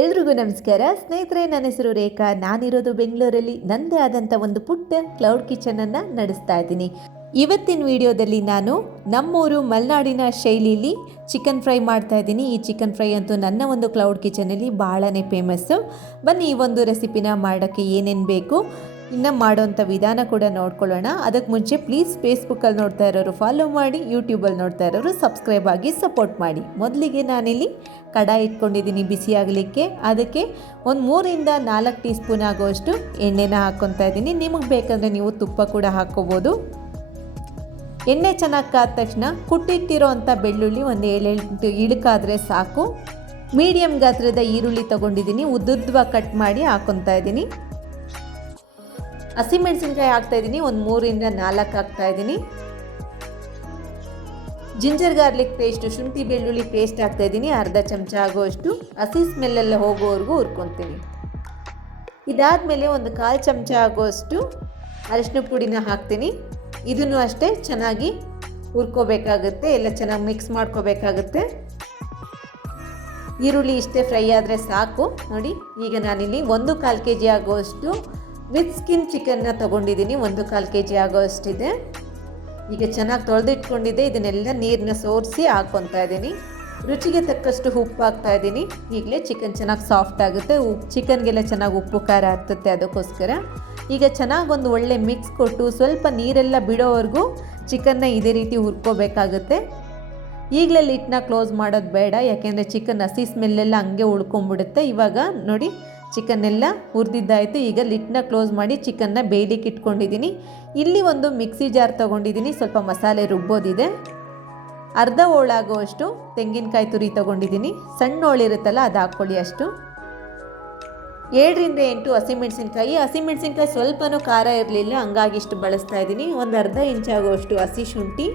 ಎಲ್ರಿಗೂ ನಮಸ್ಕಾರ. ಸ್ನೇಹಿತರೆ, ನನ್ನ ಹೆಸರು ರೇಖಾ. ನಾನಿರೋದು ಬೆಂಗಳೂರಲ್ಲಿ. ನನ್ನದೇ ಆದಂಥ ಒಂದು ಪುಟ್ಟ ಕ್ಲೌಡ್ ಕಿಚನನ್ನು ನಡೆಸ್ತಾ ಇದ್ದೀನಿ. ಇವತ್ತಿನ ವಿಡಿಯೋದಲ್ಲಿ ನಾನು ನಮ್ಮೂರು ಮಲೆನಾಡಿನ ಶೈಲಿಯಲ್ಲಿ ಚಿಕನ್ ಫ್ರೈ ಮಾಡ್ತಾ ಇದ್ದೀನಿ. ಈ ಚಿಕನ್ ಫ್ರೈ ಅಂತೂ ನನ್ನ ಒಂದು ಕ್ಲೌಡ್ ಕಿಚನಲ್ಲಿ ಭಾಳನೇ ಫೇಮಸ್ಸು ಬನ್ನಿ, ಈ ಒಂದು ರೆಸಿಪಿನ ಮಾಡೋಕ್ಕೆ ಏನೇನು ಬೇಕು? ಇನ್ನು ಮಾಡುವಂಥ ವಿಧಾನ ಕೂಡ ನೋಡ್ಕೊಳ್ಳೋಣ. ಅದಕ್ಕೆ ಮುಂಚೆ ಪ್ಲೀಸ್ ಫೇಸ್ಬುಕ್ಕಲ್ಲಿ ನೋಡ್ತಾ ಇರೋರು ಫಾಲೋ ಮಾಡಿ ಯೂಟ್ಯೂಬಲ್ಲಿ ನೋಡ್ತಾ ಇರೋರು ಸಬ್ಸ್ಕ್ರೈಬ್ ಆಗಿ ಸಪೋರ್ಟ್ ಮಾಡಿ. ಮೊದಲಿಗೆ ನಾನಿಲ್ಲಿ ಕಡಾಯಿ ಇಟ್ಕೊಂಡಿದ್ದೀನಿ ಬಿಸಿ ಆಗಲಿಕ್ಕೆ. ಅದಕ್ಕೆ ಒಂದು ಮೂರಿಂದ ನಾಲ್ಕು ಟೀ ಸ್ಪೂನ್ ಆಗುವಷ್ಟು ಎಣ್ಣೆನ ಹಾಕ್ಕೊತಾ ಇದ್ದೀನಿ. ನಿಮಗೆ ಬೇಕಂದರೆ ನೀವು ತುಪ್ಪ ಕೂಡ ಹಾಕ್ಕೋಬೋದು. ಎಣ್ಣೆ ಚೆನ್ನಾಗಿ ಕಾದ ತಕ್ಷಣ ಕುಟ್ಟಿಟ್ಟಿರೋ ಅಂಥ ಬೆಳ್ಳುಳ್ಳಿ ಒಂದು ಏಳೆಂಟು ಇಳುಕಾದರೆ ಸಾಕು. ಮೀಡಿಯಮ್ ಗಾತ್ರದ ಈರುಳ್ಳಿ ತೊಗೊಂಡಿದ್ದೀನಿ. ಉದ್ದುದ್ದವಾಗಿ ಕಟ್ ಮಾಡಿ ಹಾಕೊತಾ ಇದ್ದೀನಿ. ಹಸಿಮೆಣಸಿನ್ಕಾಯಿ ಹಾಕ್ತಾ ಇದ್ದೀನಿ, ಒಂದು ಮೂರಿಂದ ನಾಲ್ಕು ಹಾಕ್ತಾ ಇದ್ದೀನಿ. ಜಿಂಜರ್ ಗಾರ್ಲಿಕ್ ಪೇಸ್ಟು, ಶುಂಠಿ ಬೆಳ್ಳುಳ್ಳಿ ಪೇಸ್ಟ್ ಹಾಕ್ತಾ ಇದ್ದೀನಿ, ಅರ್ಧ ಚಮಚ ಆಗುವಷ್ಟು. ಹಸಿ ಸ್ಮೆಲ್ಲೆಲ್ಲ ಹೋಗೋವರೆಗೂ ಹುರ್ಕೊತೀನಿ. ಇದಾದಮೇಲೆ ಒಂದು ಕಾಲು ಚಮಚ ಆಗುವಷ್ಟು ಅರಿಶಿನ ಪುಡಿನ ಹಾಕ್ತೀನಿ. ಇದನ್ನು ಅಷ್ಟೇ ಚೆನ್ನಾಗಿ ಹುರ್ಕೋಬೇಕಾಗುತ್ತೆ, ಎಲ್ಲ ಚೆನ್ನಾಗಿ ಮಿಕ್ಸ್ ಮಾಡ್ಕೋಬೇಕಾಗುತ್ತೆ. ಈರುಳ್ಳಿ ಇಷ್ಟೇ ಫ್ರೈ ಆದರೆ ಸಾಕು. ನೋಡಿ, ಈಗ ನಾನಿಲ್ಲಿ ಒಂದು ಕಾಲು ಕೆ ಜಿ ಆಗುವಷ್ಟು ವಿತ್ ಸ್ಕಿನ್ ಚಿಕನ್ನ ತೊಗೊಂಡಿದ್ದೀನಿ, ಒಂದು ಕಾಲು ಕೆ ಜಿ ಆಗೋಷ್ಟಿದೆ ಈಗ ಚೆನ್ನಾಗಿ ತೊಳೆದಿಟ್ಕೊಂಡಿದ್ದೆ, ಇದನ್ನೆಲ್ಲ ನೀರನ್ನ ಸೋರಿಸಿ ಹಾಕ್ಕೊತಾ ಇದ್ದೀನಿ. ರುಚಿಗೆ ತಕ್ಕಷ್ಟು ಉಪ್ಪು ಹಾಕ್ತಾ ಇದ್ದೀನಿ. ಈಗಲೇ ಚಿಕನ್ ಚೆನ್ನಾಗಿ ಸಾಫ್ಟ್ ಆಗುತ್ತೆ. ಉಪ್ಪು ಚಿಕನ್ಗೆಲ್ಲ ಚೆನ್ನಾಗಿ ಉಪ್ಪು, ಖಾರ ಹತ್ತುತ್ತೆ ಅದಕ್ಕೋಸ್ಕರ. ಈಗ ಚೆನ್ನಾಗಿ ಒಂದು ಒಳ್ಳೆ ಮಿಕ್ಸ್ ಕೊಟ್ಟು ಸ್ವಲ್ಪ ನೀರೆಲ್ಲ ಬಿಡೋವರೆಗೂ ಚಿಕನ್ನ ಇದೇ ರೀತಿ ಹುರ್ಕೋಬೇಕಾಗುತ್ತೆ. ಈಗಲೇ ಲಿಟ್ನ ಕ್ಲೋಸ್ ಮಾಡೋದು ಬೇಡ, ಯಾಕೆಂದರೆ ಚಿಕನ್ ಹಸಿ ಸ್ಮೆಲ್ಲೆಲ್ಲ ಹಂಗೆ ಉಳ್ಕೊಂಬಿಡುತ್ತೆ. ಇವಾಗ ನೋಡಿ ಚಿಕನ್ ಎಲ್ಲ ಹುರಿದಿದ್ದಾಯಿತು. ಈಗ ಲಿಟ್ನ ಕ್ಲೋಸ್ ಮಾಡಿ ಚಿಕನ್ನ ಬೇಯಲಿಕ್ಕೆ ಇಟ್ಕೊಂಡಿದ್ದೀನಿ. ಇಲ್ಲಿ ಒಂದು ಮಿಕ್ಸಿ ಜಾರ್ ತೊಗೊಂಡಿದ್ದೀನಿ. ಸ್ವಲ್ಪ ಮಸಾಲೆ ರುಬ್ಬೋದಿದೆ. ಅರ್ಧ ಹೋಳಾಗುವಷ್ಟು ತೆಂಗಿನಕಾಯಿ ತುರಿ ತೊಗೊಂಡಿದ್ದೀನಿ. ಸಣ್ಣ ಹೋಳಿರುತ್ತಲ್ಲ ಅದು ಹಾಕ್ಕೊಳ್ಳಿ ಅಷ್ಟು. ಏಳರಿಂದ ಎಂಟು ಹಸಿಮೆಣಸಿನ್ಕಾಯಿ ಹಸಿಮೆಣಸಿನ್ಕಾಯಿ ಸ್ವಲ್ಪನೂ ಖಾರ ಇರಲಿಲ್ಲ, ಹಂಗಾಗಿ ಇಷ್ಟು ಬಳಸ್ತಾ ಇದ್ದೀನಿ. ಒಂದು ಅರ್ಧ ಇಂಚಾಗುವಷ್ಟು ಹಸಿ ಶುಂಠಿ.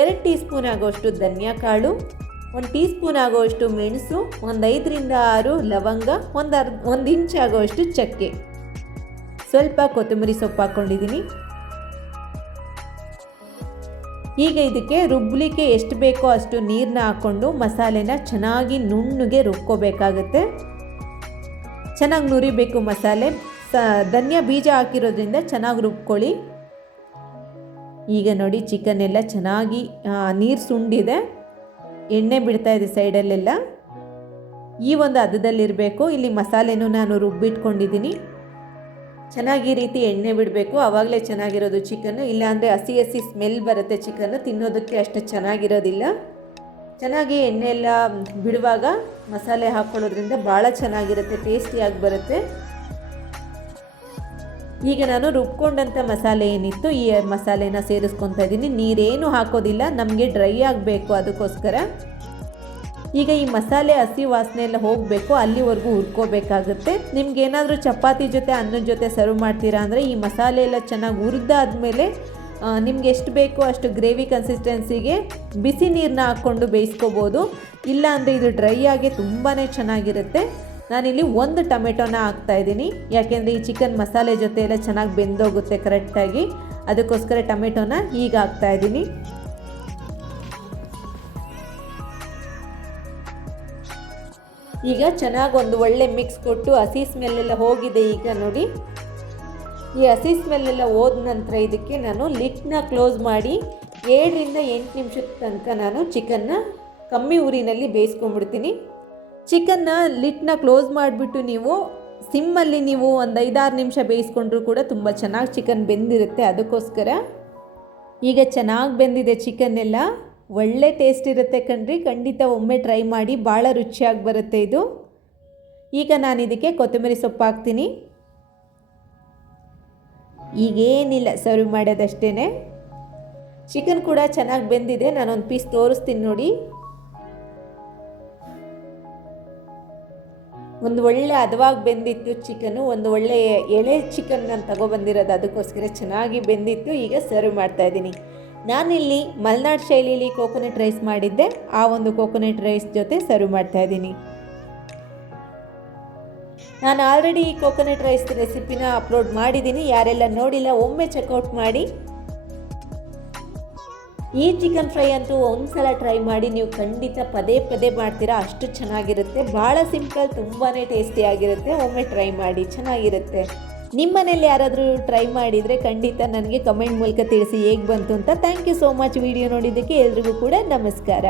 ಎರಡು ಟೀ ಸ್ಪೂನ್ ಆಗುವಷ್ಟು ಧನಿಯಾ ಕಾಳು ಒಂದು ಟೀ ಸ್ಪೂನ್ ಆಗುವಷ್ಟು ಮೆಣಸು, ಒಂದು ಐದರಿಂದ ಆರು ಲವಂಗ, ಒಂದು ಅರ್ಧ, ಒಂದು ಇಂಚ್ ಆಗುವಷ್ಟು ಚಕ್ಕೆ. ಸ್ವಲ್ಪ ಕೊತ್ತಂಬರಿ ಸೊಪ್ಪು ಹಾಕ್ಕೊಂಡಿದ್ದೀನಿ ಈಗ ಇದಕ್ಕೆ ರುಬ್ಬಲಿಕ್ಕೆ ಎಷ್ಟು ಬೇಕೋ ಅಷ್ಟು ನೀರನ್ನ ಹಾಕ್ಕೊಂಡು ಮಸಾಲೆನ ಚೆನ್ನಾಗಿ ನುಣ್ಣಗೆ ರುಬ್ಕೋಬೇಕಾಗುತ್ತೆ. ಚೆನ್ನಾಗಿ ನುರಿಬೇಕು ಮಸಾಲೆ. ಸ, ಧನ್ಯ ಬೀಜ ಹಾಕಿರೋದ್ರಿಂದ ಚೆನ್ನಾಗಿ ರುಬ್ಕೊಳ್ಳಿ. ಈಗ ನೋಡಿ ಚಿಕನ್ ಎಲ್ಲ ಚೆನ್ನಾಗಿ ನೀರು ಸುಂಡಿದೆ. ಎಣ್ಣೆ ಬಿಡ್ತಾ ಇದೆ ಸೈಡಲ್ಲೆಲ್ಲ. ಈ ಒಂದು ಹದದಲ್ಲಿರಬೇಕು. ಇಲ್ಲಿ ಮಸಾಲೆನೂ ನಾನು ರುಬ್ಬಿಟ್ಕೊಂಡಿದ್ದೀನಿ. ಚೆನ್ನಾಗಿ ಈ ರೀತಿ ಎಣ್ಣೆ ಬಿಡಬೇಕು. ಆವಾಗಲೇ ಚೆನ್ನಾಗಿರೋದು ಚಿಕನ್ನು ಇಲ್ಲಾಂದರೆ ಹಸಿ ಹಸಿ ಸ್ಮೆಲ್ ಬರುತ್ತೆ ಚಿಕನ್ನು ತಿನ್ನೋದಕ್ಕೆ ಅಷ್ಟು ಚೆನ್ನಾಗಿರೋದಿಲ್ಲ. ಚೆನ್ನಾಗಿ ಎಣ್ಣೆ ಎಲ್ಲ ಬಿಡುವಾಗ ಮಸಾಲೆ ಹಾಕ್ಕೊಳ್ಳೋದ್ರಿಂದ ಭಾಳ ಚೆನ್ನಾಗಿರುತ್ತೆ, ಟೇಸ್ಟಿಯಾಗಿ ಬರುತ್ತೆ. ಈಗ ನಾನು ರುಬ್ಕೊಂಡಂಥ ಮಸಾಲೆ ಏನಿತ್ತು, ಈ ಮಸಾಲೆನ ಸೇರಿಸ್ಕೊತಾ ಇದ್ದೀನಿ. ನೀರೇನು ಹಾಕೋದಿಲ್ಲ, ನಮಗೆ ಡ್ರೈ ಆಗಬೇಕು ಅದಕ್ಕೋಸ್ಕರ. ಈಗ ಈ ಮಸಾಲೆ ಹಸಿ ವಾಸನೆ ಎಲ್ಲ ಹೋಗಬೇಕು, ಅಲ್ಲಿವರೆಗೂ ಹುರ್ಕೋಬೇಕಾಗುತ್ತೆ. ನಿಮ್ಗೆ ಏನಾದರೂ ಚಪಾತಿ ಜೊತೆ, ಅನ್ನದ ಜೊತೆ ಸರ್ವ್ ಮಾಡ್ತೀರಾ ಅಂದರೆ, ಈ ಮಸಾಲೆ ಎಲ್ಲ ಚೆನ್ನಾಗಿ ಹುರಿದಾದ್ಮೇಲೆ ನಿಮ್ಗೆ ಎಷ್ಟು ಬೇಕೋ ಅಷ್ಟು ಗ್ರೇವಿ ಕನ್ಸಿಸ್ಟೆನ್ಸಿಗೆ ಬಿಸಿ ನೀರನ್ನ ಹಾಕ್ಕೊಂಡು ಬೇಯಿಸ್ಕೋಬೋದು. ಇಲ್ಲ ಅಂದರೆ ಇದು ಡ್ರೈ ಆಗಿ ತುಂಬಾ ಚೆನ್ನಾಗಿರುತ್ತೆ. ನಾನಿಲ್ಲಿ ಒಂದು ಟೊಮೆಟೊನ ಹಾಕ್ತಾ ಇದ್ದೀನಿ. ಯಾಕೆಂದರೆ ಈ ಚಿಕನ್ ಮಸಾಲೆ ಜೊತೆ ಎಲ್ಲ ಚೆನ್ನಾಗಿ ಬೆಂದೋಗುತ್ತೆ ಕರೆಕ್ಟಾಗಿ. ಅದಕ್ಕೋಸ್ಕರ ಟೊಮೆಟೊನ ಈಗ ಹಾಕ್ತಾ ಇದ್ದೀನಿ. ಈಗ ಚೆನ್ನಾಗಿ ಒಂದು ಒಳ್ಳೆ ಮಿಕ್ಸ್ ಕೊಟ್ಟು ಹಸಿ ಸ್ಮೆಲ್ಲೆಲ್ಲ ಹೋಗಿದೆ ಈಗ ನೋಡಿ. ಈ ಹಸಿ ಸ್ಮೆಲ್ಲೆಲ್ಲ ಹೋದ ನಂತರ ಇದಕ್ಕೆ ನಾನು ಲಿಟ್ನ ಕ್ಲೋಸ್ ಮಾಡಿ ಏಳರಿಂದ ಎಂಟು ನಿಮಿಷದ ತನಕ ನಾನು ಚಿಕನ್ನ ಕಮ್ಮಿ ಊರಿನಲ್ಲಿ ಬೇಯಿಸ್ಕೊಂಡ್ಬಿಡ್ತೀನಿ. ಚಿಕನ್ನ ಲಿಟ್ನ ಕ್ಲೋಸ್ ಮಾಡಿಬಿಟ್ಟು ನೀವು ಸಿಮ್ಮಲ್ಲಿ ನೀವು ಒಂದು ಐದಾರು ನಿಮಿಷ ಬೇಯಿಸ್ಕೊಂಡ್ರೂ ಕೂಡ ತುಂಬ ಚೆನ್ನಾಗಿ ಚಿಕನ್ ಬೆಂದಿರುತ್ತೆ. ಅದಕ್ಕೋಸ್ಕರ ಈಗ ಚೆನ್ನಾಗಿ ಬೆಂದಿದೆ ಚಿಕನ್ ಎಲ್ಲ ಒಳ್ಳೆ ಟೇಸ್ಟ್ ಇರುತ್ತೆ ಕಣ್ರಿ. ಖಂಡಿತ ಒಮ್ಮೆ ಟ್ರೈ ಮಾಡಿ ಭಾಳ ರುಚಿಯಾಗಿ ಬರುತ್ತೆ ಇದು. ಈಗ ನಾನು ಇದಕ್ಕೆ ಕೊತ್ತಂಬರಿ ಸೊಪ್ಪು ಹಾಕ್ತೀನಿ. ಈಗೇನಿಲ್ಲ ಸರ್ವ್ ಮಾಡೋದಷ್ಟೇ ಚಿಕನ್ ಕೂಡ ಚೆನ್ನಾಗಿ ಬೆಂದಿದೆ. ನಾನೊಂದು ಪೀಸ್ ತೋರಿಸ್ತೀನಿ ನೋಡಿ. ಒಂದು ಒಳ್ಳೆ ಹದವಾಗಿ ಬೆಂದಿತ್ತು ಚಿಕನು ಒಂದು ಒಳ್ಳೆ ಎಳೆ ಚಿಕನ್ ನಾನು ತಗೊಬಂದಿರೋದು ಅದಕ್ಕೋಸ್ಕರ ಚೆನ್ನಾಗಿ ಬೆಂದಿತ್ತು, ಈಗ ಸರ್ವ್ ಮಾಡ್ತಾ ಇದ್ದೀನಿ. ನಾನಿಲ್ಲಿ ಮಲೆನಾಡು ಶೈಲಿಯಲ್ಲಿ ಕೋಕೋನಟ್ ರೈಸ್ ಮಾಡಿದ್ದೆ, ಆ ಒಂದು ಕೋಕೋನಟ್ ರೈಸ್ ಜೊತೆ ಸರ್ವ್ ಮಾಡ್ತಾ ಇದ್ದೀನಿ. ನಾನು ಆಲ್ರೆಡಿ ಈ ಕೋಕೋನಟ್ ರೈಸ್ ರೆಸಿಪಿನ ಅಪ್ಲೋಡ್ ಮಾಡಿದ್ದೀನಿ, ಯಾರೆಲ್ಲ ನೋಡಿಲ್ಲ, ಒಮ್ಮೆ ಚೆಕ್ಔಟ್ ಮಾಡಿ. ಈ ಚಿಕನ್ ಫ್ರೈ ಅಂತೂ ಒಂದ್ಸಲ ಟ್ರೈ ಮಾಡಿ ನೀವು ಖಂಡಿತ ಪದೇ ಪದೇ ಮಾಡ್ತೀರಾ, ಅಷ್ಟು ಚೆನ್ನಾಗಿರುತ್ತೆ. ಭಾಳ ಸಿಂಪಲ್ ತುಂಬಾ ಟೇಸ್ಟಿಯಾಗಿರುತ್ತೆ ಒಮ್ಮೆ ಟ್ರೈ ಮಾಡಿ, ಚೆನ್ನಾಗಿರುತ್ತೆ. ನಿಮ್ಮನೇಲಿ ಯಾರಾದರೂ ಟ್ರೈ ಮಾಡಿದರೆ ಖಂಡಿತ ನನಗೆ ಕಮೆಂಟ್ ಮೂಲಕ ತಿಳಿಸಿ ಹೇಗೆ ಬಂತು ಅಂತ. Thank you so much video ನೋಡಿದ್ದಕ್ಕೆ ಎಲ್ರಿಗೂ ಕೂಡ ನಮಸ್ಕಾರ.